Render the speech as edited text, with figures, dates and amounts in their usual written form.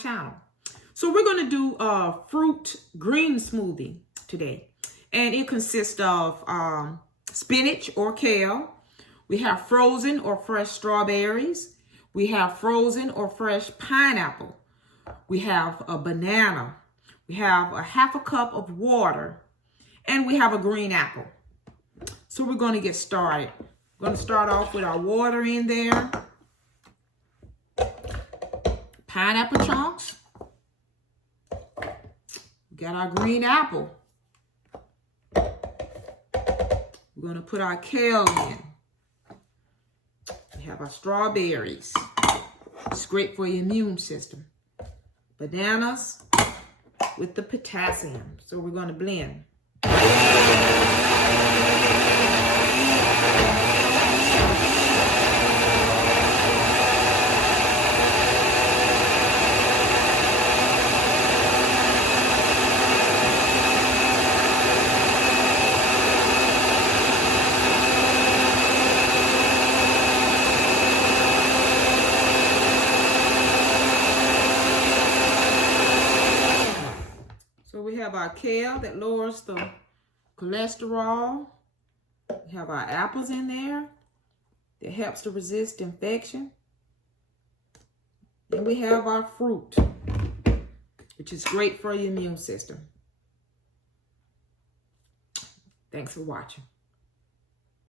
channel. So we're going to do a fruit green smoothie today. And it consists of spinach or kale. We have frozen or fresh strawberries. We have frozen or fresh pineapple. We have a banana. We have a half a cup of water. And we have a green apple. So we're going to get started. We're going to start off with our water in there. Pineapple chunks. We got our green apple. We're going to put our kale in. We have our strawberries. It's great for your immune system. Bananas with the potassium. So we're going to blend. So we have our kale that lowers the cholesterol. We have our apples in there that helps to resist infection. And we have our fruit, which is great for your immune system. Thanks for watching.